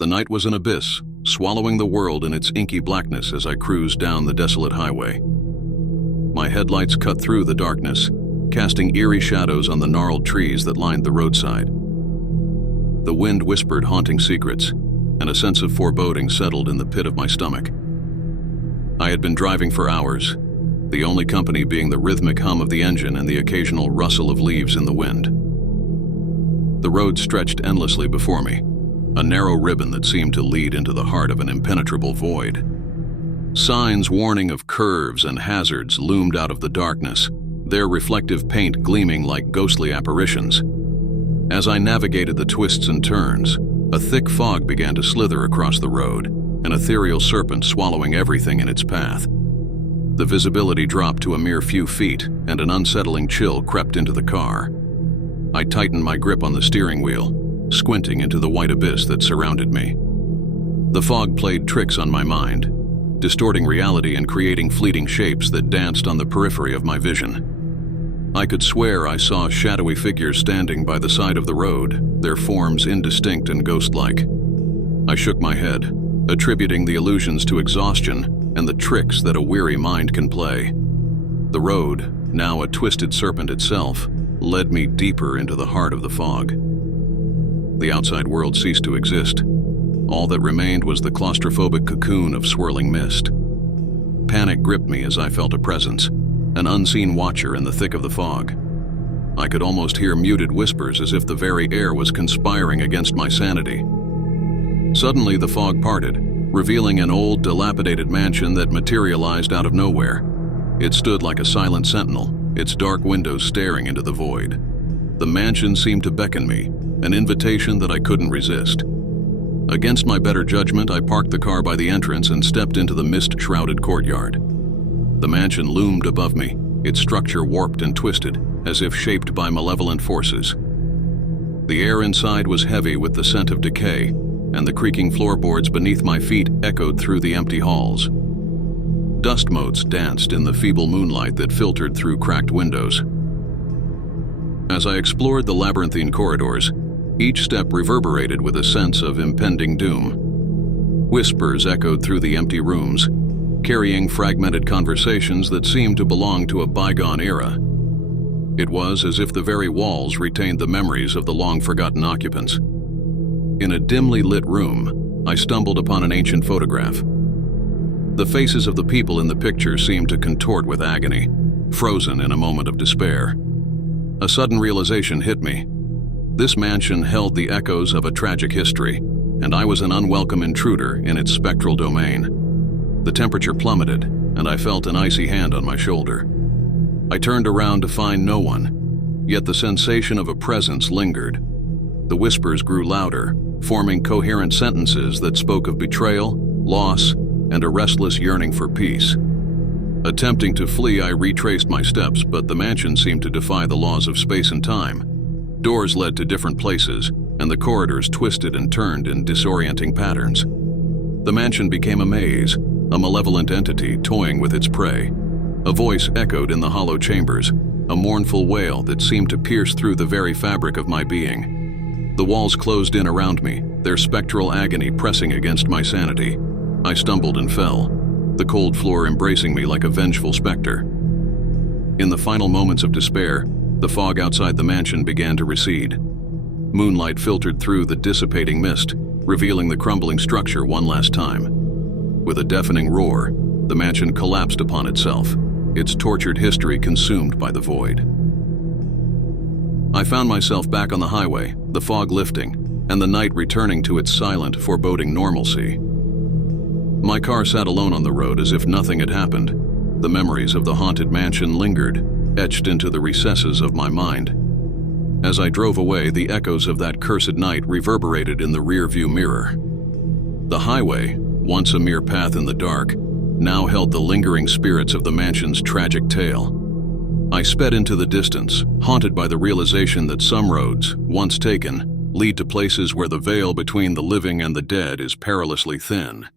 The night was an abyss, swallowing the world in its inky blackness as I cruised down the desolate highway. My headlights cut through the darkness, casting eerie shadows on the gnarled trees that lined the roadside. The wind whispered haunting secrets, and a sense of foreboding settled in the pit of my stomach. I had been driving for hours, the only company being the rhythmic hum of the engine and the occasional rustle of leaves in the wind. The road stretched endlessly before me, a narrow ribbon that seemed to lead into the heart of an impenetrable void. Signs warning of curves and hazards loomed out of the darkness, their reflective paint gleaming like ghostly apparitions. As I navigated the twists and turns, a thick fog began to slither across the road, an ethereal serpent swallowing everything in its path. The visibility dropped to a mere few feet, and an unsettling chill crept into the car. I tightened my grip on the steering wheel, squinting into the white abyss that surrounded me. The fog played tricks on my mind, distorting reality and creating fleeting shapes that danced on the periphery of my vision. I could swear I saw shadowy figures standing by the side of the road, their forms indistinct and ghost-like. I shook my head, attributing the illusions to exhaustion and the tricks that a weary mind can play. The road, now a twisted serpent itself, led me deeper into the heart of the fog. The outside world ceased to exist. All that remained was the claustrophobic cocoon of swirling mist. Panic gripped me as I felt a presence, an unseen watcher in the thick of the fog. I could almost hear muted whispers as if the very air was conspiring against my sanity. Suddenly the fog parted, revealing an old, dilapidated mansion that materialized out of nowhere. It stood like a silent sentinel, its dark windows staring into the void. The mansion seemed to beckon me, an invitation that I couldn't resist. Against my better judgment, I parked the car by the entrance and stepped into the mist-shrouded courtyard. The mansion loomed above me, its structure warped and twisted, as if shaped by malevolent forces. The air inside was heavy with the scent of decay, and the creaking floorboards beneath my feet echoed through the empty halls. Dust motes danced in the feeble moonlight that filtered through cracked windows. As I explored the labyrinthine corridors, each step reverberated with a sense of impending doom. Whispers echoed through the empty rooms, carrying fragmented conversations that seemed to belong to a bygone era. It was as if the very walls retained the memories of the long-forgotten occupants. In a dimly lit room, I stumbled upon an ancient photograph. The faces of the people in the picture seemed to contort with agony, frozen in a moment of despair. A sudden realization hit me. This mansion held the echoes of a tragic history, and I was an unwelcome intruder in its spectral domain. The temperature plummeted, and I felt an icy hand on my shoulder. I turned around to find no one, yet the sensation of a presence lingered. The whispers grew louder, forming coherent sentences that spoke of betrayal, loss, and a restless yearning for peace. Attempting to flee, I retraced my steps, but the mansion seemed to defy the laws of space and time. Doors led to different places, and the corridors twisted and turned in disorienting patterns. The mansion became a maze, a malevolent entity toying with its prey. A voice echoed in the hollow chambers, a mournful wail that seemed to pierce through the very fabric of my being. The walls closed in around me, their spectral agony pressing against my sanity. I stumbled and fell, the cold floor embracing me like a vengeful specter. In the final moments of despair, the fog outside the mansion began to recede. Moonlight filtered through the dissipating mist, revealing the crumbling structure one last time. With a deafening roar, the mansion collapsed upon itself, its tortured history consumed by the void. I found myself back on the highway, the fog lifting, and the night returning to its silent, foreboding normalcy. My car sat alone on the road as if nothing had happened. The memories of the haunted mansion lingered, etched into the recesses of my mind. As I drove away, the echoes of that cursed night reverberated in the rearview mirror. The highway, once a mere path in the dark, now held the lingering spirits of the mansion's tragic tale. I sped into the distance, haunted by the realization that some roads, once taken, lead to places where the veil between the living and the dead is perilously thin.